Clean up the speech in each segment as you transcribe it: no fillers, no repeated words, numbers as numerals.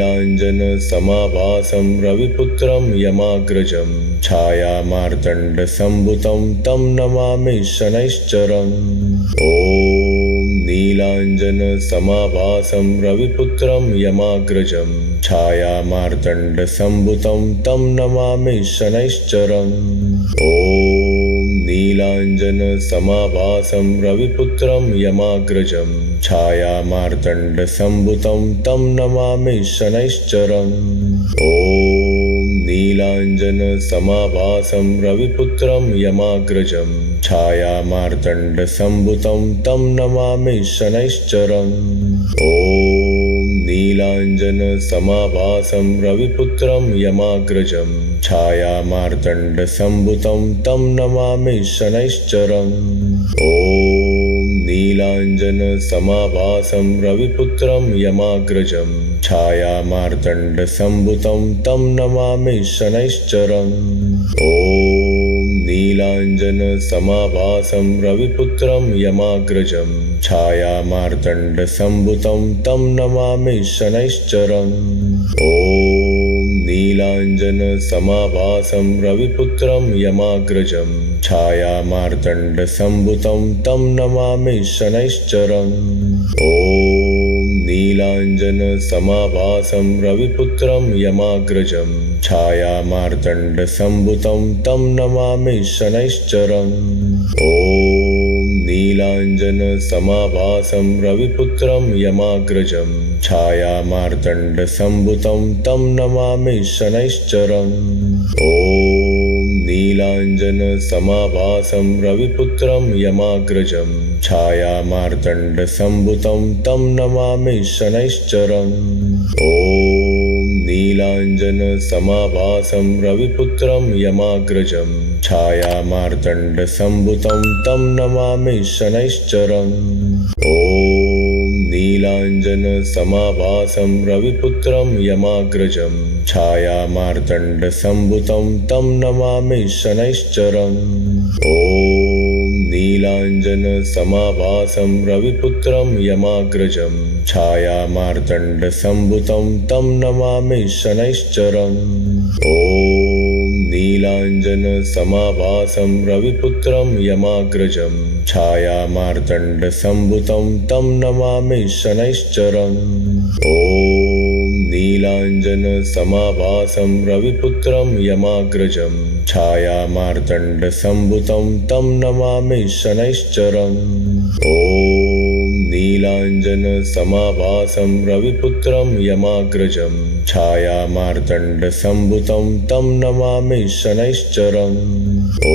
नीलाञ्जनसमाभासं रविपुत्रं यमाग्रजं छायामार्तण्डसम्भुतं तं नमामि शनैश्चरम्। ॐ नीलाञ्जनसमाभासं रविपुत्रं यमाग्रजं छायामार्तण्डसम्भुतं तं नमामि शनैश्चरम्। ॐ नीलाञ्जनसमाभासं रविपुत्रं यमाग्रजं छायामार्तण्डसम्भुतं तं नमामि शनैश्चरम्। ॐ नीलाञ्जनसमाभासं रविपुत्रं यमाग्रजं छायामार्तण्डसम्भुतं तं नमामि शनैश्चरम्। ॐ नीलाञ्जनसमाभासं रविपुत्रं यमाग्रजं छायामार्तण्डसम्भुतं तं नमामि शनैश्चरम्। ॐ नीलाञ्जनसमाभासं रविपुत्रं यमाग्रजं छायामार्तण्डसम्भुतं तं नमामि शनैश्चरम्। ॐ नीलाञ्जनसमाभासं रविपुत्रं यमाग्रजं छायामार्तण्डसम्भुतं तं नमामि शनैश्चरम्। ॐ नीलाञ्जनसमाभासं रविपुत्रं यमाग्रजं छायामार्तण्डसम्भुतं तं नमामि शनैश्चरम्। ॐ नीलाञ्जनसमाभासं रविपुत्रं यमाग्रजं छायामार्तण्डसम्भुतं तं नमामि शनैश्चरम्। ॐ नीलाञ्जनसमाभासं रविपुत्रं यमाग्रजं छायामार्तण्डसम्भुतं तं नमामि शनैश्चरम्। ॐ नीलाञ्जनसमाभासं रविपुत्रं यमाग्रजं छायामार्तण्डसम्भुतं तं नमामि शनैश्चरम्। ॐ नीलाञ्जनसमाभासं रविपुत्रं यमाग्रजं छायामार्तण्डसम्भुतं तं नमामि शनैश्चरम्। ॐ नीलाञ्जनसमाभासं रविपुत्रं यमाग्रजं छायामार्तण्डसम्भुतं तं नमामि शनैश्चरम्। ॐ नीलाञ्जनसमाभासं रविपुत्रं यमाग्रजं छायामार्तण्डसम्भुतं तं नमामि शनैश्चरम्। ॐ नीलाञ्जनसमाभासं रविपुत्रं यमाग्रजं छायामार्तण्डसम्भुतं तं नमामि शनैश्चरम्। ॐ नीलाञ्जनसमाभासं रविपुत्रं यमाग्रजं छायामार्तण्डसम्भुतं तं नमामि शनैश्चरम्। ॐ नीलाञ्जनसमाभासं रविपुत्रं यमाग्रजं छायामार्तण्डसम्भुतं तं नमामि शनैश्चरम्। ॐ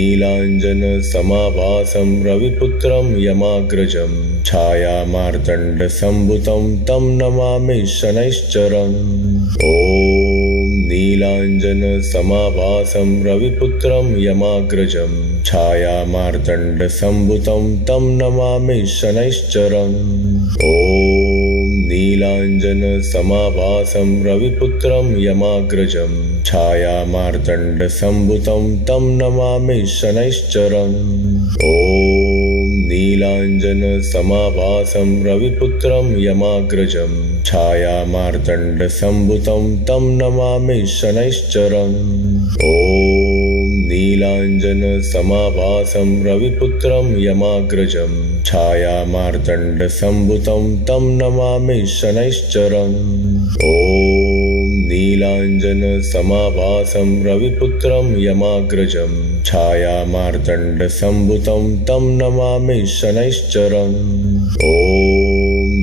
नीलाञ्जनसमाभासं रविपुत्रं यमाग्रजं छायामार्तण्डसम्भुतं तं नमामि शनैश्चरम्। ॐ नीलाञ्जनसमाभासं रविपुत्रं यमाग्रजं छायामार्तण्डसम्भुतं तं नमामि शनैश्चरम्। ॐ नीलाञ्जनसमाभासं रविपुत्रं यमाग्रजं छायामार्तण्डसम्भुतं तं नमामि शनैश्चरम्। ॐ नीलाञ्जनसमाभासं रविपुत्रं यमाग्रजं छायामार्तण्डसम्भुतं तं नमामि शनैश्चरम्। ॐ नीलाञ्जनसमाभासं रविपुत्रं यमाग्रजं छायामार्तण्डसम्भुतं तं नमामि शनैश्चरम्। ॐ नीलाञ्जनसमाभासं रविपुत्रं यमाग्रजं छायामार्तण्डसम्भुतं तं नमामि शनैश्चरम्। ॐ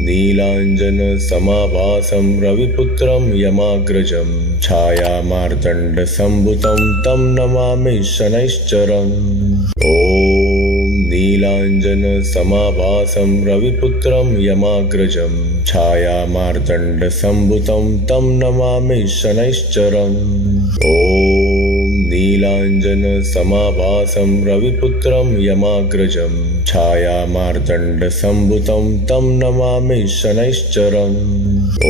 नीलाञ्जनसमाभासं रविपुत्रं यमाग्रजं छायामार्तण्डसम्भुतं तं नमामि शनैश्चरम्। ॐ नीलाञ्जनसमाभासं रविपुत्रं यमाग्रजं छायामार्तण्डसम्भुतं तं नमामि शनैश्चरम्। ॐ नीलाञ्जनसमाभासं रविपुत्रं यमाग्रजं छायामार्तण्डसम्भुतं तं नमामि शनैश्चरम्। ॐ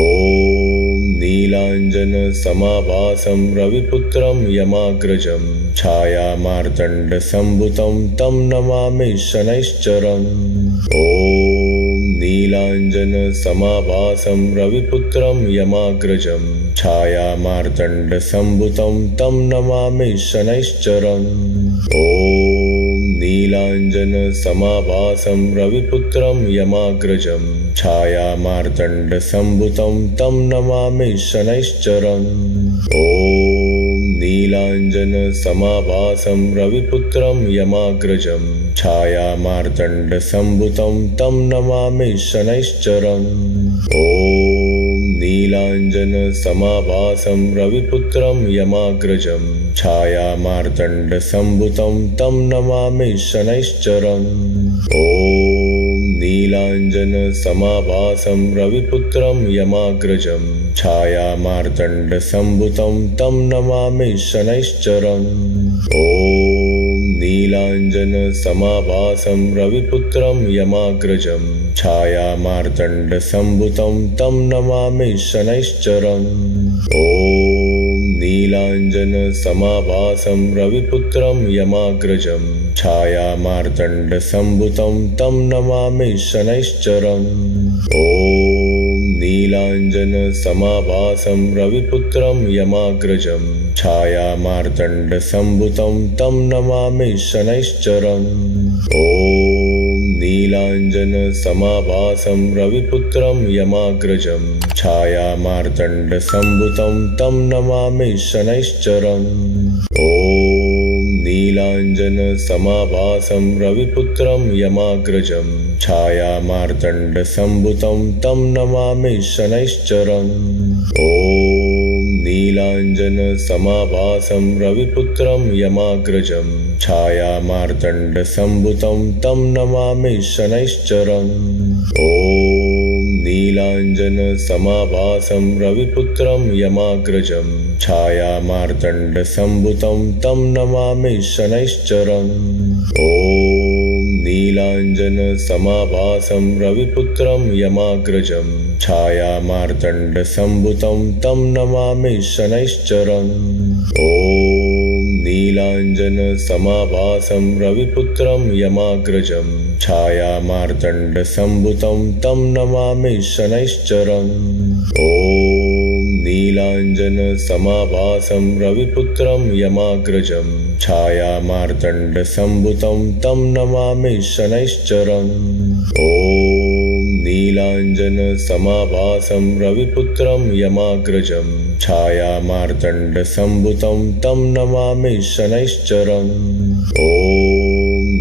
नीलाञ्जनसमाभासं रविपुत्रं यमाग्रजं छायामार्तण्डसम्भुतं तं नमामि शनैश्चरम्। ॐ नीलाञ्जनसमाभासं रविपुत्रं यमाग्रजं छायामार्तण्डसम्भुतं तं नमामि शनैश्चरम् ॐ नीलाञ्जनसमाभासं रविपुत्रं यमाग्रजं छायामार्तण्डसम्भुतं तं नमामि शनैश्चरम् ॐ नीलाञ्जनसमाभासं रविपुत्रं यमाग्रजं छायामार्तण्डसम्भुतं तं नमामि शनैश्चरम् ॐ नीलाञ्जनसमाभासं रविपुत्रं यमाग्रजं छायामार्तण्डसम्भुतं तं नमामि शनैश्चरम् ॐ नीलाञ्जनसमाभासं रविपुत्रं यमाग्रजं छायामार्तण्डसम्भुतं तं नमामि शनैश्चरम् ॐ नीलाञ्जनसमाभासं रविपुत्रं यमाग्रजं छायामार्तण्डसम्भुतं तं नमामि शनैश्चरम् ॐ नीलाञ्जनसमाभासं रविपुत्रं यमाग्रजं छायामार्तण्डसम्भुतं तं नमामि शनैश्चरम् ॐ नीलाञ्जनसमाभासं रविपुत्रं यमाग्रजं छायामार्तण्डसम्भुतं तं नमामि शनैश्चरम् ॐ नीलाञ्जनसमाभासं रविपुत्रं यमाग्रजं छायामार्तण्डसम्भुतं तं नमामि शनैश्चरम् ॐ नीलाञ्जनसमाभासं रविपुत्रं यमाग्रजं छायामार्तण्डसम्भुतं तं नमामि शनैश्चरम् ॐ नीलाञ्जनसमाभासं रविपुत्रं यमाग्रजं छायामार्तण्डसम्भुतं तं नमामि शनैश्चरम् ॐ नीलाञ्जनसमाभासं रविपुत्रं यमाग्रजं छायामार्तण्डसम्भुतं तं नमामि शनैश्चरम् ॐ नीलाञ्जनसमाभासं रविपुत्रं यमाग्रजं छायामार्तण्डसम्भुतं तं नमामि शनैश्चरम् ॐ नीलाञ्जनसमाभासं रविपुत्रं यमाग्रजं छायामार्तण्डसम्भुतं तं नमामि शनैश्चरम् ॐ नीलाञ्जनसमाभासं रविपुत्रं यमाग्रजं छायामार्तण्डसम्भुतं तं नमामि शनैश्चरम् ॐ नीलाञ्जनसमाभासं रविपुत्रं यमाग्रजं छायामार्तण्डसम्भुतं तं नमामि शनैश्चरम् ॐ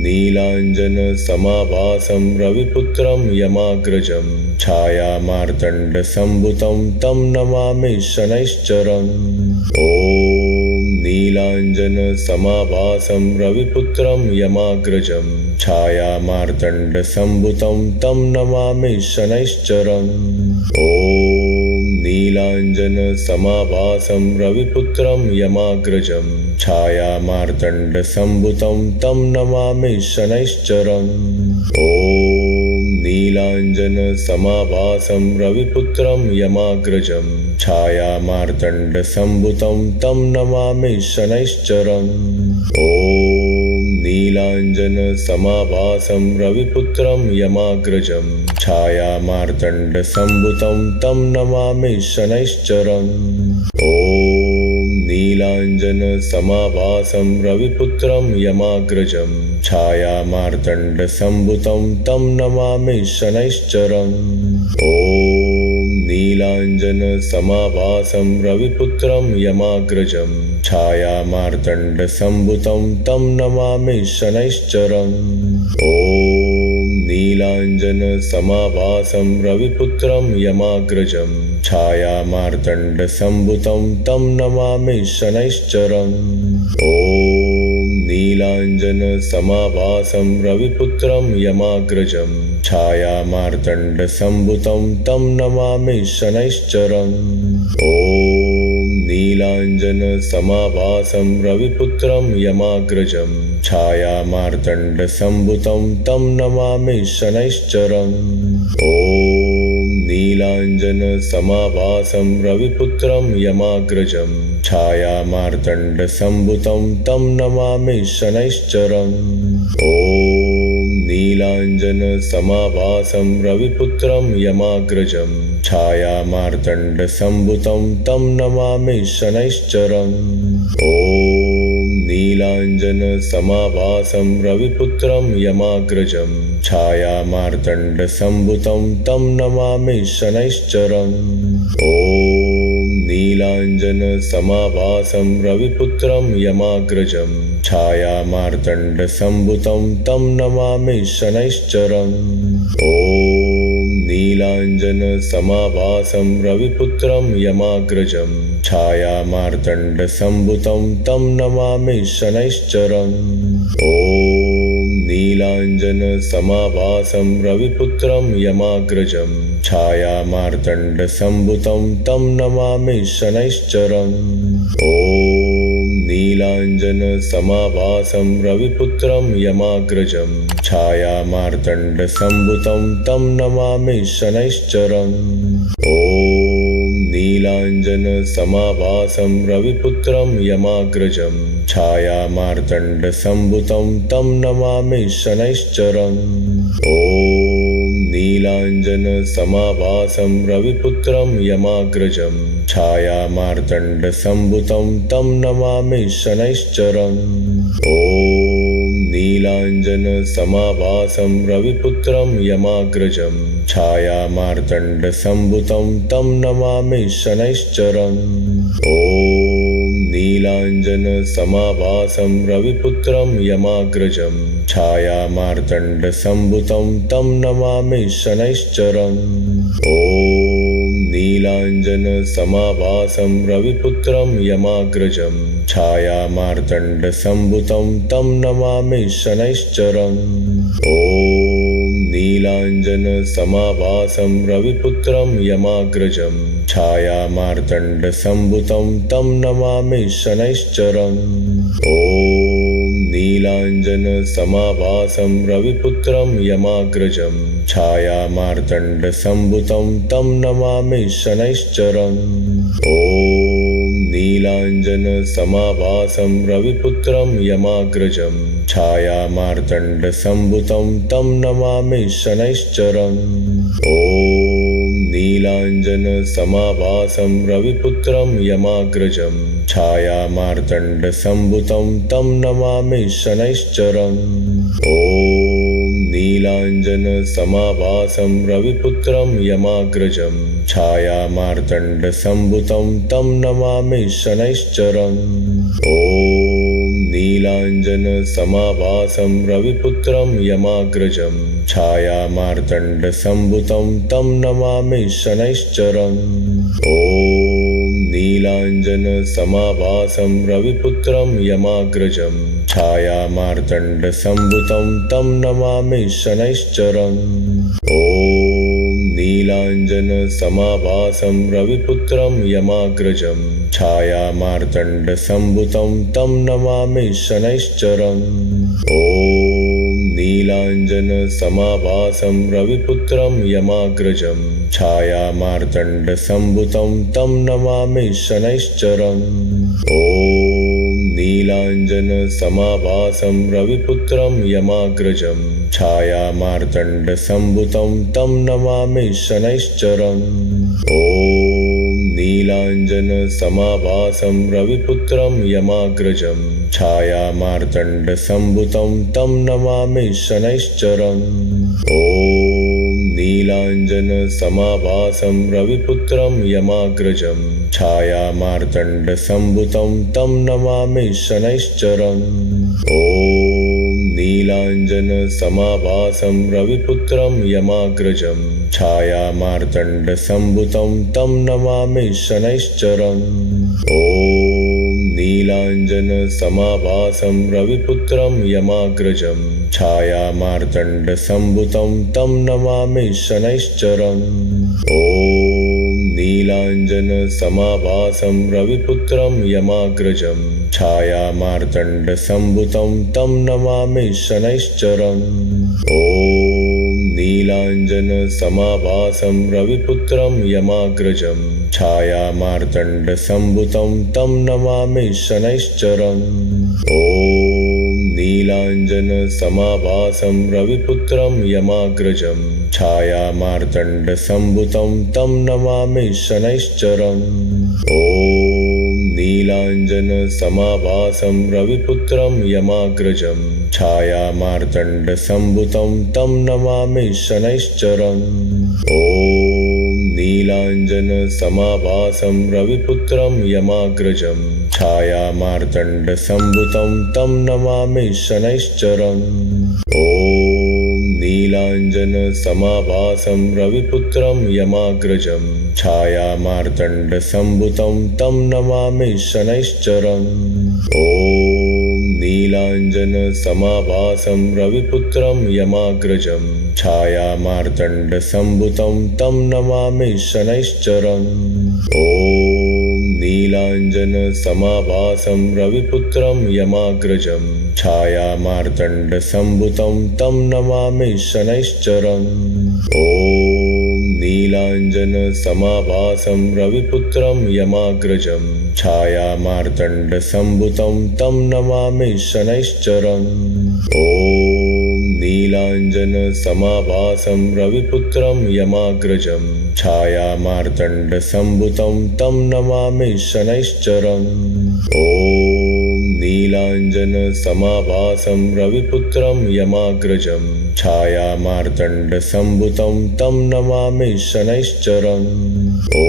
नीलाञ्जनसमाभासं रविपुत्रं यमाग्रजं छायामार्तण्डसम्भुतं तं नमामि शनैश्चरम् ॐ नीलाञ्जनसमाभासं रविपुत्रं यमाग्रजं छायामार्तण्डसम्भुतं तं नमामि शनैश्चरम् ॐ नीलाञ्जनसमाभासं रविपुत्रं यमाग्रजं छायामार्तण्डसम्भुतं तं नमामि शनैश्चरम् ॐ नीलाञ्जनसमाभासं रविपुत्रं यमाग्रजं छायामार्तण्डसम्भुतं तं नमामि शनैश्चरम् ॐ नीलाञ्जनसमाभासं रविपुत्रं यमाग्रजं छायामार्तण्डसम्भुतं तं नमामि शनैश्चरम् ॐ नीलाञ्जनसमाभासं रविपुत्रं यमाग्रजं छायामार्तण्डसम्भुतं तं नमामि शनैश्चरम् ॐ नीलाञ्जनसमाभासं रविपुत्रं यमाग्रजं छायामार्तण्डसम्भुतं तं नमामि शनैश्चरम् ॐ नीलाञ्जनसमाभासं रविपुत्रं यमाग्रजं छायामार्तण्डसम्भुतं तं नमामि शनैश्चरम् ॐ नीलाञ्जनसमाभासं रविपुत्रं यमाग्रजं छायामार्तण्डसम्भुतं तं नमामि शनैश्चरम् ॐ नीलाञ्जनसमाभासं रविपुत्रं यमाग्रजं छायामार्तण्डसम्भुतं तं नमामि शनैश्चरम् ॐ नीलाञ्जनसमाभासं रविपुत्रं यमाग्रजं छायामार्तण्डसम्भुतं तं नमामि शनैश्चरम् ॐ नीलाञ्जनसमाभासं रविपुत्रं यमाग्रजं छायामार्तण्डसम्भुतं तं नमामि शनैश्चरम् ॐ नीलाञ्जनसमाभासं रविपुत्रं यमाग्रजं छायामार्तण्डसम्भुतं तं नमामि शनैश्चरम् ॐ नीलाञ्जनसमाभासं रविपुत्रं यमाग्रजं छायामार्तण्डसम्भुतं तं नमामि शनैश्चरम् ॐ नीलाञ्जनसमाभासं रविपुत्रं यमाग्रजं छायामार्तण्डसम्भुतं तं नमामि शनैश्चरम् ॐ नीलाञ्जनसमाभासं रविपुत्रं यमाग्रजं छायामार्तण्डसम्भुतं तं नमामि शनैश्चरम् ॐ नीलाञ्जनसमाभासं रविपुत्रं यमाग्रजं छायामार्तण्डसम्भुतं तं नमामि शनैश्चरम् ॐ नीलाञ्जनसमाभासं रविपुत्रं यमाग्रजं छायामार्तण्डसम्भुतं तं नमामि शनैश्चरम् ॐ नीलाञ्जनसमाभासं रविपुत्रं यमाग्रजं छायामार्तण्डसम्भुतं तं नमामि शनैश्चरम् ॐ नीलाञ्जनसमाभासं रविपुत्रं यमाग्रजं छायामार्तण्डसम्भुतं तं नमामि शनैश्चरम् ॐ नीलाञ्जनसमाभासं रविपुत्रं यमाग्रजं छायामार्तण्डसम्भुतं तं नमामि शनैश्चरम् ॐ नीलाञ्जनसमाभासं रविपुत्रं यमाग्रजं छायामार्तण्डसम्भुतं तं नमामि शनैश्चरम् ॐ नीलाञ्जनसमाभासं रविपुत्रं यमाग्रजं छायामार्तण्डसम्भुतं तं नमामि शनैश्चरम् ॐ नीलाञ्जनसमाभासं रविपुत्रं यमाग्रजं छायामार्तण्डसम्भुतं तं नमामि शनैश्चरम् ॐ नीलाञ्जनसमाभासं रविपुत्रं यमाग्रजं छायामार्तण्डसम्भुतं तं नमामि शनैश्चरम् ॐ नीलाञ्जनसमाभासं रविपुत्रं यमाग्रजं छायामार्तण्डसम्भुतं तं नमामि शनैश्चरम् ॐ नीलाञ्जनसमाभासं रविपुत्रं यमाग्रजं छायामार्तण्डसम्भुतं तं नमामि शनैश्चरम् ॐ नीलाञ्जनसमाभासं रविपुत्रं यमाग्रजं छायामार्तण्डसम्भुतं तं नमामि शनैश्चरम् ॐ नीलाञ्जनसमाभासं रविपुत्रं यमाग्रजं छायामार्तण्डसम्भुतं तं नमामि शनैश्चरम् ॐ नीलाञ्जनसमाभासं रविपुत्रं यमाग्रजं छायामार्तण्डसम्भुतं तं नमामि शनैश्चरम् ॐ नीलाञ्जनसमाभासं रविपुत्रं यमाग्रजं छायामार्तण्डसम्भुतं तं नमामि शनैश्चरम् ॐ नीलाञ्जनसमाभासं रविपुत्रं यमाग्रजं छायामार्तण्डसम्भुतं तं नमामि शनैश्चरम् ॐ नीलाञ्जनसमाभासं रविपुत्रं यमाग्रजं छायामार्तण्डसम्भुतं तं नमामि शनैश्चरम् ॐ नीलाञ्जनसमाभासं रविपुत्रं यमाग्रजं छायामार्तण्डसम्भुतं तं नमामि शनैश्चरम् ॐ नीलाञ्जनसमाभासं रविपुत्रं यमाग्रजं छायामार्तण्डसम्भुतं तं नमामि शनैश्चरम् ॐ नीलाञ्जनसमाभासं रविपुत्रं यमाग्रजं छायामार्तण्डसम्भुतं तं नमामि शनैश्चरम् ॐ नीलाञ्जनसमाभासं रविपुत्रं यमाग्रजं छायामार्तण्डसम्भुतं तं नमामि शनैश्चरम् ॐ नीलाञ्जनसमाभासं रविपुत्रं यमाग्रजं छायामार्तण्डसम्भुतं तं नमामि शनैश्चरम् ॐ नीलाञ्जनसमाभासं रविपुत्रं यमाग्रजं छायामार्तण्डसम्भुतं तं नमामि शनैश्चरम् ॐ नीलाञ्जनसमाभासं रविपुत्रं यमाग्रजं छायामार्तण्डसम्भुतं तं नमामि शनैश्चरम् ॐ नीलाञ्जनसमाभासं रविपुत्रं यमाग्रजं छायामार्तण्डसम्भुतं तं नमामि शनैश्चरम् ॐ नीलाञ्जनसमाभासं रविपुत्रं यमाग्रजं छायामार्तण्डसम्भुतं तं नमामि शनैश्चरम् ॐ नीलाञ्जनसमाभासं रविपुत्रं यमाग्रजं छायामार्तण्डसम्भुतं तं नमामि शनैश्चरम् ॐ नीलाञ्जनसमाभासं रविपुत्रं यमाग्रजं छायामार्तण्डसम्भुतं तं नमामि शनैश्चरम् ॐ नीलाञ्जनसमाभासं रविपुत्रं यमाग्रजं छायामार्तण्डसम्भुतं तं नमामि शनैश्चरम् ॐ नीलाञ्जनसमाभासं रविपुत्रं यमाग्रजं छायामार्तण्डसम्भुतं तं नमामि शनैश्चरम् ॐ नीलाञ्जनसमाभासं रविपुत्रं यमाग्रजं छायामार्तण्डसम्भुतं तं नमामि शनैश्चरम् ॐ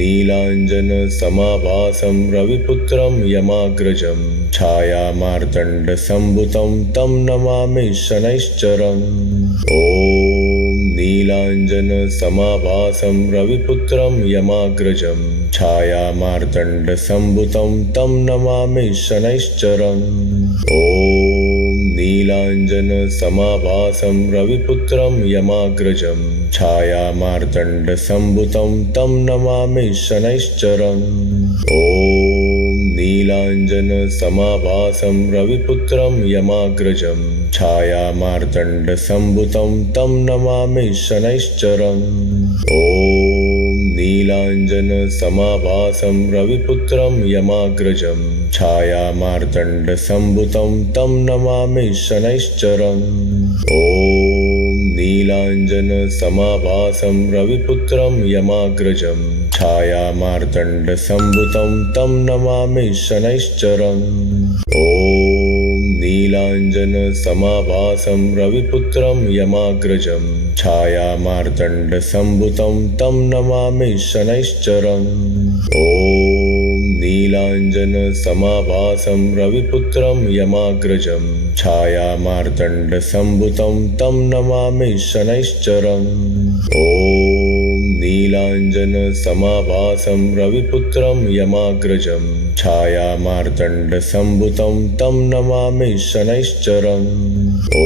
नीलाञ्जनसमाभासं रविपुत्रं यमाग्रजं छायामार्तण्डसम्भुतं तं नमामि शनैश्चरम् ॐ नीलाञ्जनसमाभासं रविपुत्रं यमाग्रजं छायामार्तण्डसम्भुतं तं नमामि शनैश्चरम् ॐ नीलाञ्जनसमाभासं रविपुत्रं यमाग्रजं छायामार्तण्डसम्भुतं तं नमामि शनैश्चरम् ॐ नीलाञ्जनसमाभासं रविपुत्रं यमाग्रजं छायामार्तण्डसम्भुतं तं नमामि शनैश्चरम् ॐ नीलाञ्जनसमाभासं रविपुत्रं यमाग्रजं छायामार्तण्डसम्भुतं तं नमामि शनैश्चरम् ॐ नीलाञ्जनसमाभासं रविपुत्रं यमाग्रजं छायामार्तण्डसम्भुतं तं नमामि शनैश्चरम् ॐ नीलाञ्जनसमाभासं रविपुत्रं यमाग्रजं छायामार्तण्डसम्भुतं तं नमामि शनैश्चरम् ॐ नीलाञ्जनसमाभासं रविपुत्रं यमाग्रजं छायामार्तण्डसम्भुतं तं नमामि शनैश्चरम् ॐ नीलाञ्जनसमाभासं रविपुत्रं यमाग्रजं छायामार्तण्डसम्भुतं तं नमामि शनैश्चरम् ॐ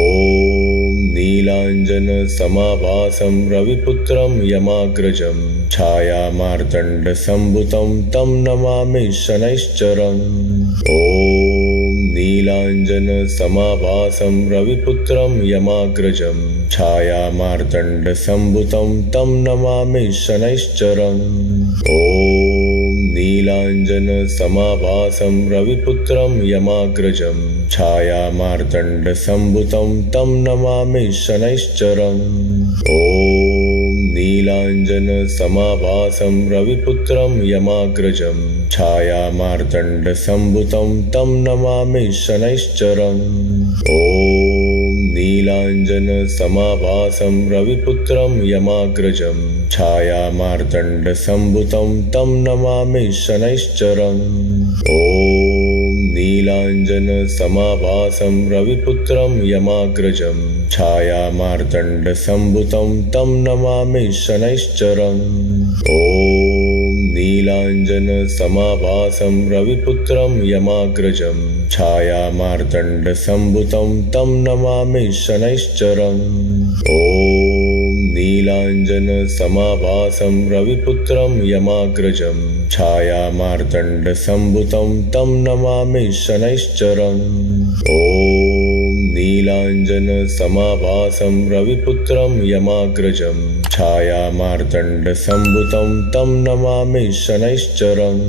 नीलाञ्जनसमाभासं रविपुत्रं यमाग्रजं छायामार्तण्डसम्भुतं तं नमामि शनैश्चरम् ॐ नीलाञ्जनसमाभासं रविपुत्रं यमाग्रजं छायामार्तण्डसम्भुतं तं नमामि शनैश्चरम् ॐ नीलाञ्जनसमाभासं रविपुत्रं यमाग्रजं छायामार्तण्डसम्भुतं तं नमामि शनैश्चरम् ॐ नीलाञ्जनसमाभासं रविपुत्रं यमाग्रजं छायामार्तण्डसम्भुतं तं नमामि शनैश्चरम् ॐ नीलाञ्जनसमाभासं रविपुत्रं यमाग्रजं छायामार्तण्डसम्भुतं तं नमामि शनैश्चरम् ॐ नीलाञ्जनसमाभासं रविपुत्रं यमाग्रजं छायामार्तण्डसम्भुतं तं नमामि शनैश्चरम् ॐ नीलाञ्जनसमाभासं रविपुत्रं यमाग्रजं छायामार्तण्डसम्भुतं तं नमामि शनैश्चरम् ॐ नीलाञ्जनसमाभासं रविपुत्रं यमाग्रजं छायामार्तण्डसम्भुतं तं नमामि शनैश्चरम् ॐ नीलाञ्जनसमाभासं रविपुत्रं यमाग्रजं छायामार्तण्डसम्भुतं तं नमामि शनैश्चरम्